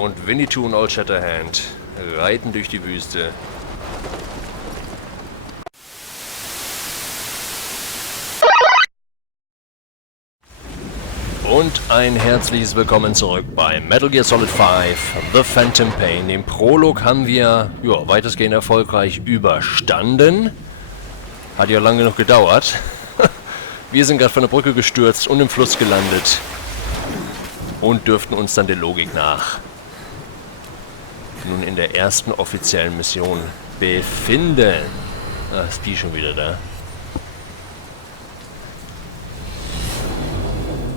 und Winnetou und Old Shatterhand reiten durch die Wüste. Und ein herzliches Willkommen zurück bei Metal Gear Solid 5, The Phantom Pain. Den Prolog haben wir weitestgehend erfolgreich überstanden. Hat ja lange genug gedauert. Wir sind gerade von der Brücke gestürzt und im Fluss gelandet. Und dürften uns dann der Logik nach nun in der ersten offiziellen Mission befinden. Ach, ist die schon wieder da?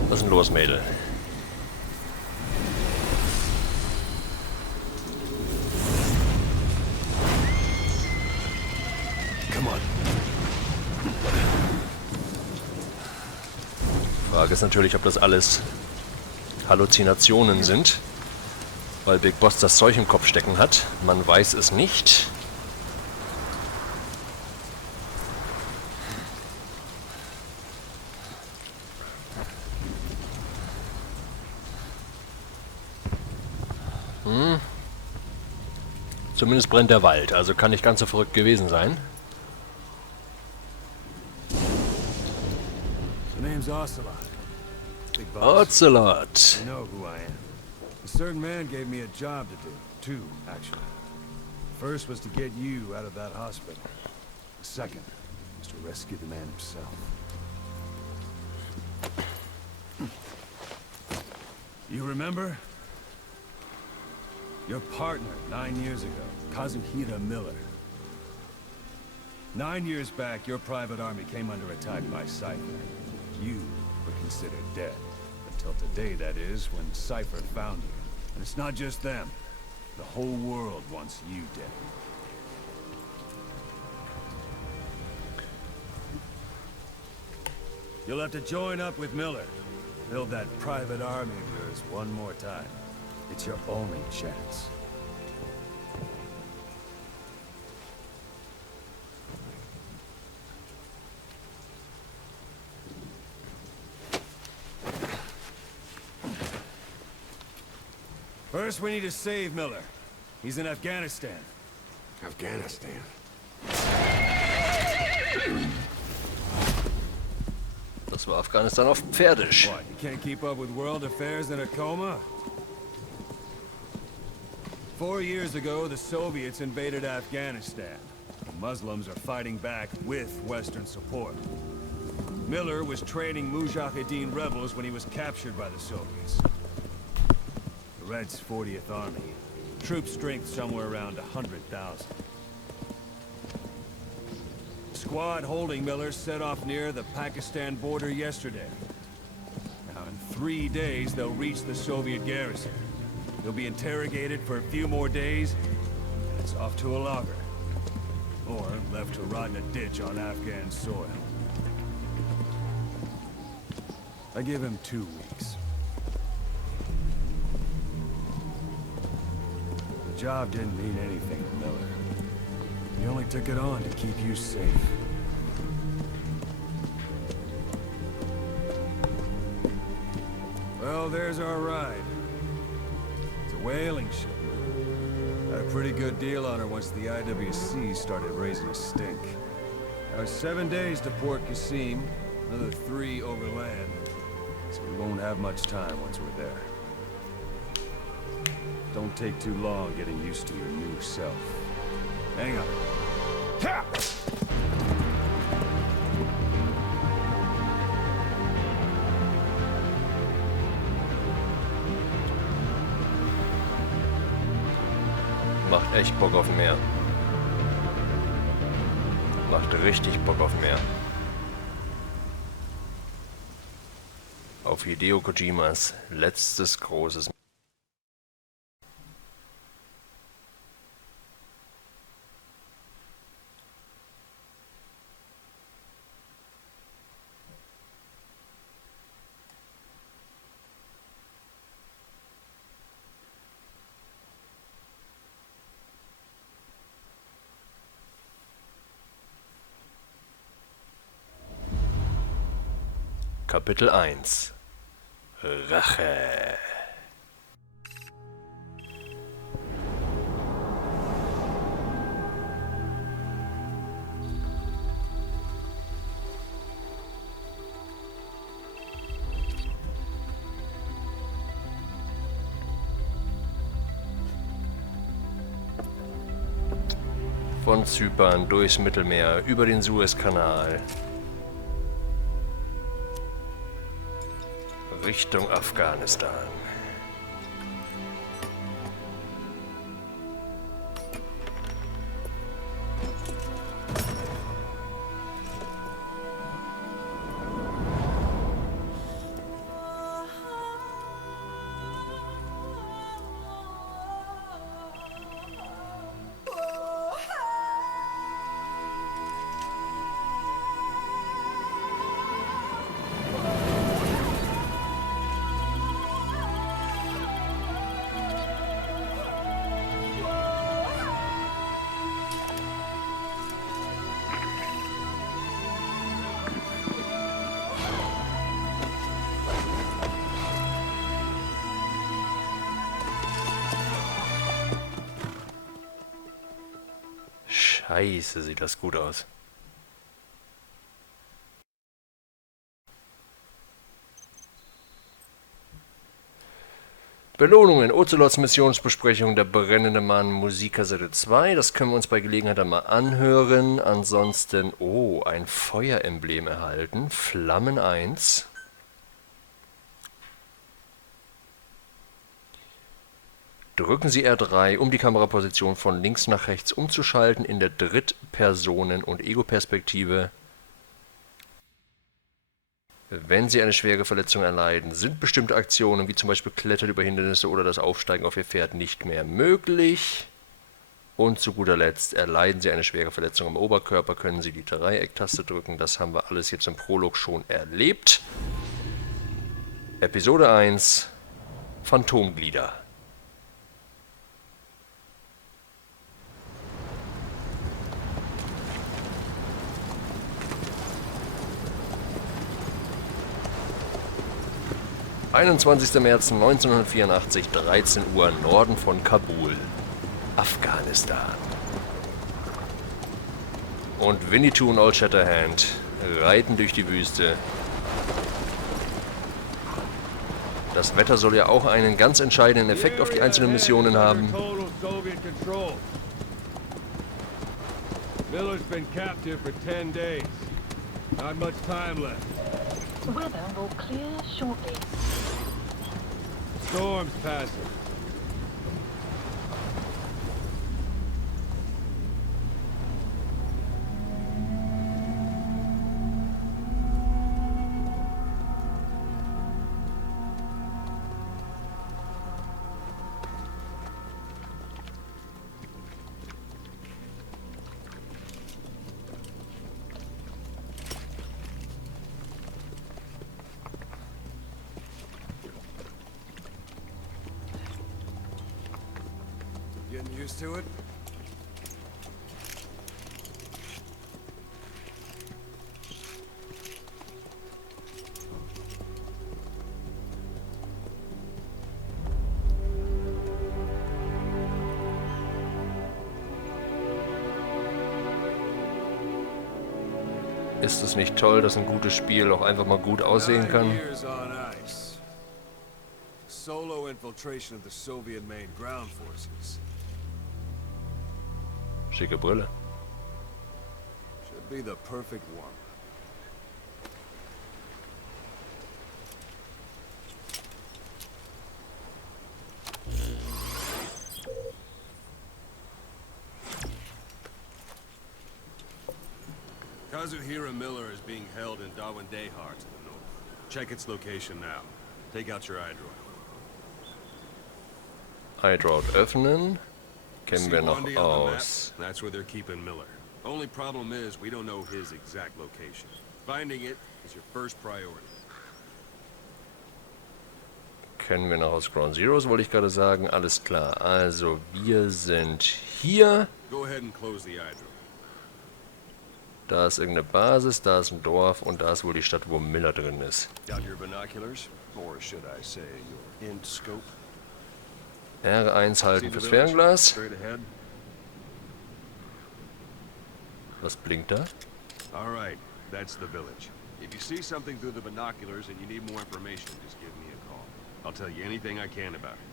Was ist denn los, Mädel? Come on. Die Frage ist natürlich, ob das alles Halluzinationen sind, weil Big Boss das Zeug im Kopf stecken hat. Man weiß es nicht. Zumindest brennt der Wald, also kann nicht ganz so verrückt gewesen sein. Ocelot. I know who I am. A certain man gave me a job to do. Two, actually. First was to get you out of that hospital. The second was to rescue the man himself. You remember? Your partner 9 years ago, Kazuhira Miller. 9 years back, your private army came under attack by Cypher. You were considered dead. Until today, that is, when Cypher found you. And it's not just them. The whole world wants you dead. You'll have to join up with Miller. Build that private army of yours one more time. It's your only chance. First, we need to save Miller. He's in Afghanistan. Afghanistan? Das war Afghanistan auf Pferdisch. What, you can't keep up with world affairs in a coma? 4 years ago, the Soviets invaded Afghanistan. The Muslims are fighting back with Western support. Miller was training Mujahideen rebels when he was captured by the Soviets. The Reds' 40th Army. Troop strength somewhere around 100,000. The squad holding Miller set off near the Pakistan border yesterday. Now in 3 days, they'll reach the Soviet garrison. They'll be interrogated for a few more days, and it's off to a lager. Or left to rot in a ditch on Afghan soil. I give him 2 weeks. The job didn't mean anything to Miller. He only took it on to keep you safe. Well, there's our ride. Whaling ship. Had a pretty good deal on her once the IWC started raising a stink. Now it's 7 days to Port Qasim, another 3 overland, so we won't have much time once we're there. Don't take too long getting used to your new self. Hang on. Ha! Macht echt Bock auf mehr. Macht richtig Bock auf mehr. Auf Hideo Kojimas letztes großes. Kapitel 1 Rache. Von Zypern durchs Mittelmeer, über den Suezkanal. Richtung Afghanistan. Scheiße, sieht das gut aus. Belohnungen, Ozelots Missionsbesprechung, der brennende Mann, Musikkassette 2. Das können wir uns bei Gelegenheit dann mal anhören. Ansonsten, oh, ein Feueremblem erhalten. Flammen 1. Drücken Sie R3, um die Kameraposition von links nach rechts umzuschalten in der Drittpersonen- und Ego-Perspektive. Wenn Sie eine schwere Verletzung erleiden, sind bestimmte Aktionen, wie zum Beispiel Klettern über Hindernisse oder das Aufsteigen auf Ihr Pferd, nicht mehr möglich. Und zu guter Letzt, erleiden Sie eine schwere Verletzung am Oberkörper, können Sie die Dreiecktaste drücken. Das haben wir alles jetzt im Prolog schon erlebt. Episode 1: Phantomglieder. »21. März 1984, 13 Uhr, Norden von Kabul, Afghanistan. Und Winnetou und Old Shatterhand reiten durch die Wüste. Das Wetter soll ja auch einen ganz entscheidenden Effekt auf die einzelnen Missionen haben. Miller's been captive for 10 days. Not much time left. Weather will clear shortly. Storm's passing. Getting used to it? Ist es nicht toll, dass ein gutes Spiel auch einfach mal gut aussehen 9 kann? years on ice. Solo infiltration of the Soviet main ground forces. Schicke Brille. Should be the perfect one. Kazuhira Miller is being held in Dawandehar to the north. Check its location now. Take out your eye droid. iDroid öffnen. Kennen See wir noch Wandy on the map? aus. That's where they're keeping Miller. Only problem is we don't know his exact location. Finding it is your first priority. Kennen wir noch aus Ground Zeroes, wollte ich gerade sagen. Alles klar. Also, wir sind hier. Go ahead and close the eye droid. Da ist irgendeine Basis, da ist ein Dorf und da ist wohl die Stadt, wo Miller drin ist. Got your binoculars? Or should I say your int scope? R1 halten fürs Fernglas. Straight ahead. Was blinkt da? All right, that's the village. If you see something through the binoculars and you need more information, just give me a call. I'll tell you anything I can about it.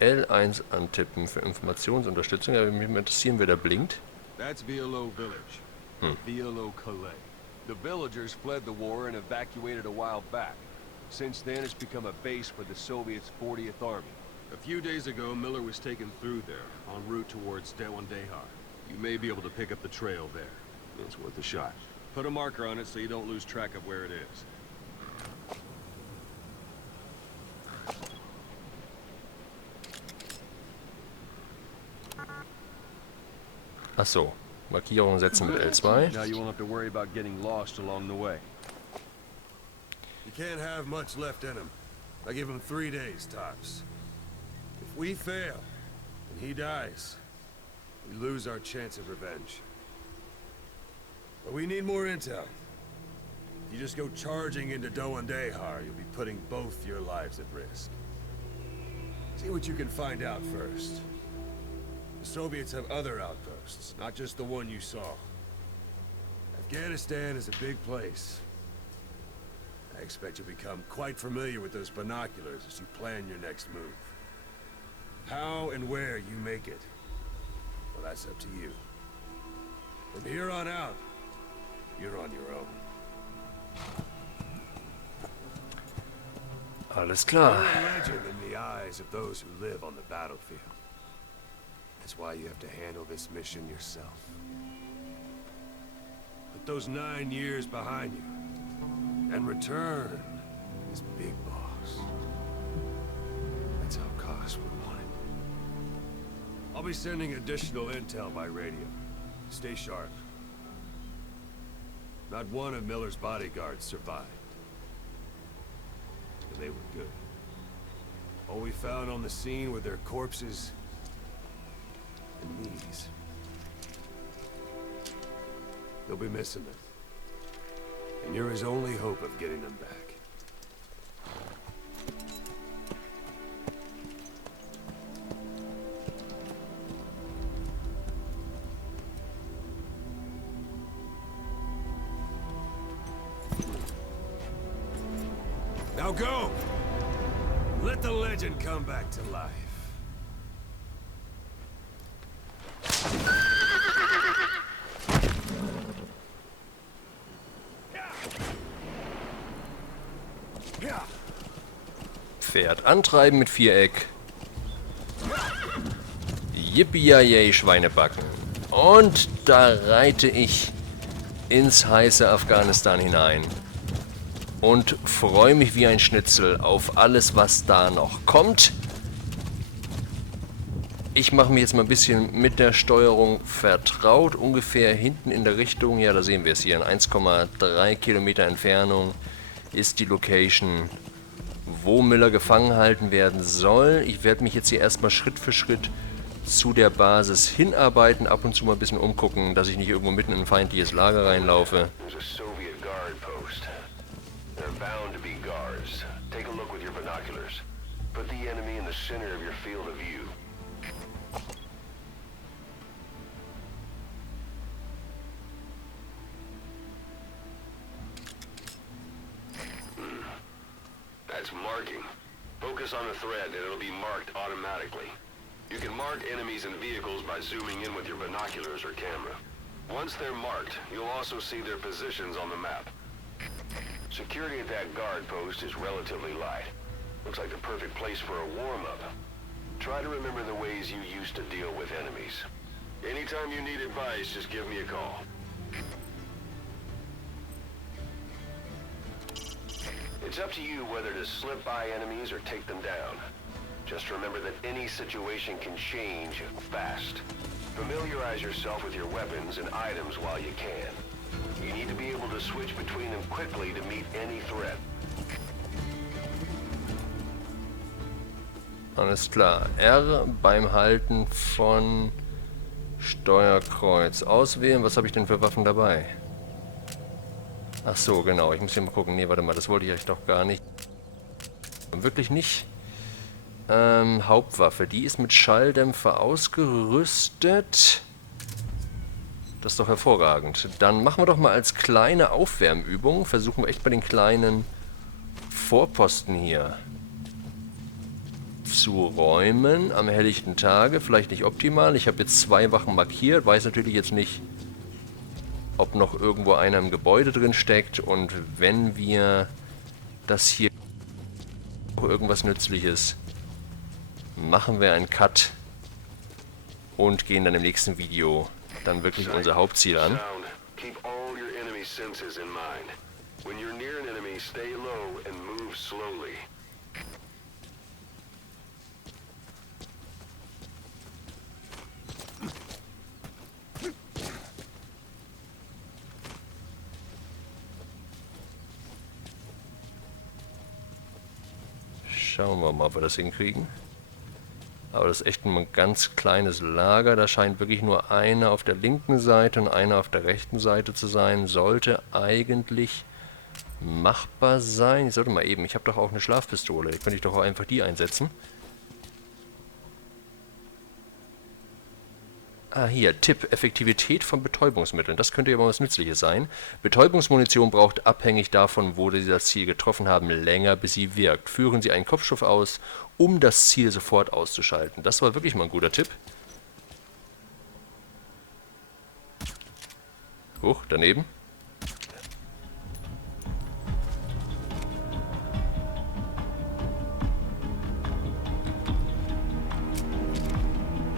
L1 antippen für Informationsunterstützung. Ja, mich interessieren, wer da blinkt. That's Vielo village. Vielo Calais. The villagers fled the war and evacuated a while back. Since then, it's become a base for the Soviets' 40th Army. A few days ago, Miller was taken through there, en route towards Dewandehar. You may be able to pick up the trail there. It's worth a shot. Put a marker on it so you don't lose track of where it is. Ach so, Markierung setzen mit L2. Now you won't have to worry about getting lost along the way. You can't have much left in him. I give him 3 days, tops. If we fail, and he dies, we lose our chance of revenge. But we need more intel. If you just go charging into Dewandehar, you'll be putting both your lives at risk. See what you can find out first. The Soviets have other outposts, not just the one you saw. Afghanistan is a big place. I expect you'll become quite familiar with those binoculars as you plan your next move. How and where you make it, well, that's up to you. From here on out, you're on your own. Alles You're klar. a legend in the eyes of those who live on the battlefield. That's why you have to handle this mission yourself. Put those 9 years behind you, and return as Big Boss. That's how Koss would want it. I'll be sending additional intel by radio. Stay sharp. Not one of Miller's bodyguards survived. And they were good. All we found on the scene were their corpses and knees. They'll be missing them. And you're his only hope of getting them back. Now go! Let the legend come back to life. Pferd antreiben mit Viereck. Yippie-yay, Schweinebacken. Und da reite ich ins heiße Afghanistan hinein. Und freue mich wie ein Schnitzel auf alles, was da noch kommt. Ich mache mich jetzt mal ein bisschen mit der Steuerung vertraut. Ungefähr hinten in der Richtung, ja, da sehen wir es hier, in 1,3 Kilometer Entfernung ist die Location, wo Miller gefangen halten werden soll. Ich werde mich jetzt hier erstmal Schritt für Schritt zu der Basis hinarbeiten, ab und zu mal ein bisschen umgucken, dass ich nicht irgendwo mitten in ein feindliches Lager reinlaufe. That's marking. Focus on the thread and it'll be marked automatically. You can mark enemies and vehicles by zooming in with your binoculars or camera. Once they're marked, you'll also see their positions on the map. Security at that guard post is relatively light. Looks like the perfect place for a warm-up. Try to remember the ways you used to deal with enemies. Anytime you need advice, just give me a call. It's up to you whether to slip by enemies or take them down. Just remember that any situation can change fast. Familiarize yourself with your weapons and items while you can. You need to be able to switch between them quickly to meet any threat. Alles klar. R beim Halten von Steuerkreuz. Auswählen. Was habe ich denn für Waffen dabei? Ach so, genau. Ich muss hier mal gucken. Nee, warte mal. Das wollte ich euch doch gar nicht. Wirklich nicht. Hauptwaffe. Die ist mit Schalldämpfer ausgerüstet. Das ist doch hervorragend. Dann machen wir doch mal als kleine Aufwärmübung. Versuchen wir echt bei den kleinen Vorposten hier zu räumen am helllichten Tage. Vielleicht nicht optimal. Ich habe jetzt 2 Wachen markiert. Weiß natürlich jetzt nicht, ob noch irgendwo einer im Gebäude drin steckt. Und wenn wir das hier irgendwas Nützliches, machen wir einen Cut und gehen dann im nächsten Video dann wirklich unser Hauptziel an. Schauen wir mal, ob wir das hinkriegen. Aber das ist echt ein ganz kleines Lager. Da scheint wirklich nur einer auf der linken Seite und einer auf der rechten Seite zu sein. Sollte eigentlich machbar sein. Ich sollte mal eben, ich habe doch auch eine Schlafpistole. Da könnte ich doch auch einfach die einsetzen. Ah, hier, Tipp, Effektivität von Betäubungsmitteln. Das könnte ja mal was Nützliches sein. Betäubungsmunition braucht abhängig davon, wo Sie das Ziel getroffen haben, länger, bis sie wirkt. Führen Sie einen Kopfschuss aus, um das Ziel sofort auszuschalten. Das war wirklich mal ein guter Tipp. Huch, daneben.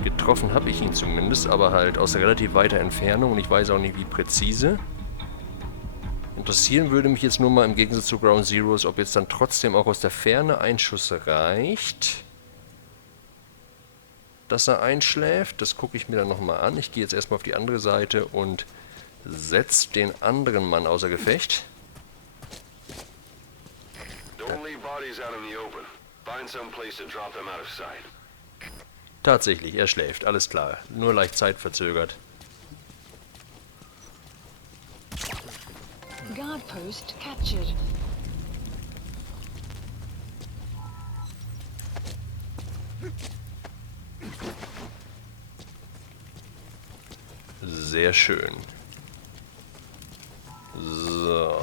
Getroffen habe ich ihn zumindest, aber halt aus relativ weiter Entfernung und ich weiß auch nicht, wie präzise. Interessieren würde mich jetzt nur mal im Gegensatz zu Ground Zeroes, ob jetzt dann trotzdem auch aus der Ferne ein Schuss reicht, dass er einschläft. Das gucke ich mir dann nochmal an. Ich gehe jetzt erstmal auf die andere Seite und setze den anderen Mann außer Gefecht. Tatsächlich, er schläft, alles klar. Nur leicht zeitverzögert. Guard post captured. Sehr schön. So.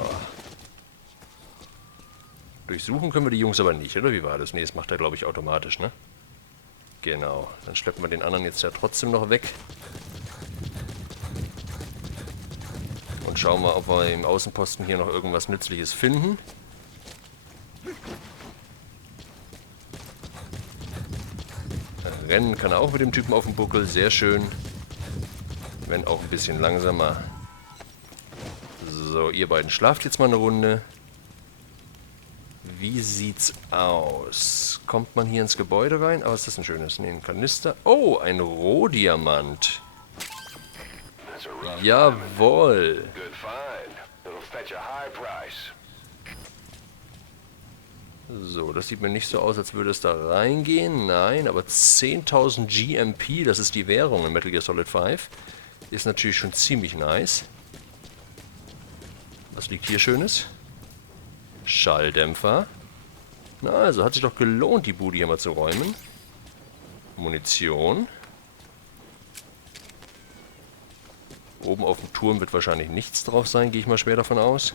Durchsuchen können wir die Jungs aber nicht, oder? Wie war das? Ne, das macht er, glaube ich, automatisch, ne? Genau. Dann schleppen wir den anderen jetzt ja trotzdem noch weg. Und schauen wir, ob wir im Außenposten hier noch irgendwas Nützliches finden. Rennen kann er auch mit dem Typen auf dem Buckel. Sehr schön. Wenn auch ein bisschen langsamer. So, ihr beiden schlaft jetzt mal eine Runde. Wie sieht's aus? Kommt man hier ins Gebäude rein? Aber ist das ein schönes? Ne, ein Kanister. Oh, ein Rohdiamant. Jawohl. So, das sieht mir nicht so aus, als würde es da reingehen. Nein, aber 10.000 GMP, das ist die Währung in Metal Gear Solid 5, ist natürlich schon ziemlich nice. Was liegt hier Schönes? Schalldämpfer. Na, also hat sich doch gelohnt, die Bude hier mal zu räumen. Munition. Oben auf dem Turm wird wahrscheinlich nichts drauf sein, gehe ich mal schwer davon aus.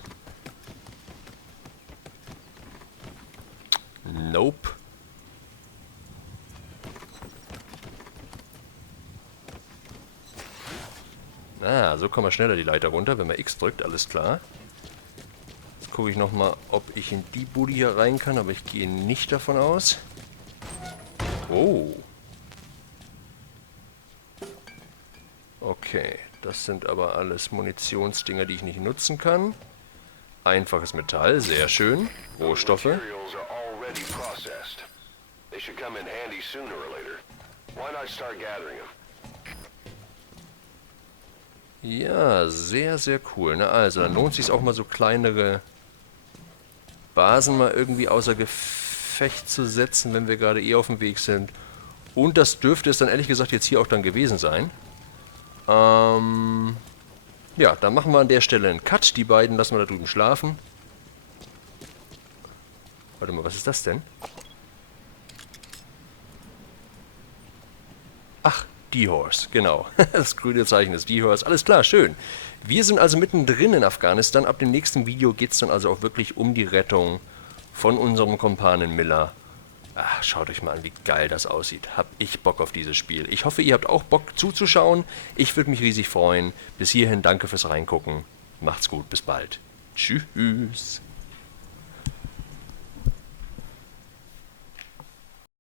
Nope. Ah, so kommen wir schneller die Leiter runter, wenn man X drückt, alles klar. Jetzt gucke ich nochmal, ob ich in die Bude hier rein kann, aber ich gehe nicht davon aus. Oh. Okay, das sind aber alles Munitionsdinger, die ich nicht nutzen kann. Einfaches Metall, sehr schön. Rohstoffe. Ja, sehr, sehr cool. Na also, dann lohnt es sich auch mal so kleinere Basen mal irgendwie außer Gefecht zu setzen, wenn wir gerade eh auf dem Weg sind. Und das dürfte es dann ehrlich gesagt jetzt hier auch dann gewesen sein. Ja, dann machen wir an der Stelle einen Cut. Die beiden lassen wir da drüben schlafen. Warte mal, was ist das denn? Ach, D-Horse, genau. Das grüne Zeichen ist D-Horse. Alles klar, schön. Wir sind also mittendrin in Afghanistan. Ab dem nächsten Video geht es dann also auch wirklich um die Rettung von unserem Kumpanen Miller. Ach, schaut euch mal an, wie geil das aussieht. Hab ich Bock auf dieses Spiel. Ich hoffe, ihr habt auch Bock zuzuschauen. Ich würde mich riesig freuen. Bis hierhin danke fürs Reingucken. Macht's gut, bis bald. Tschüss.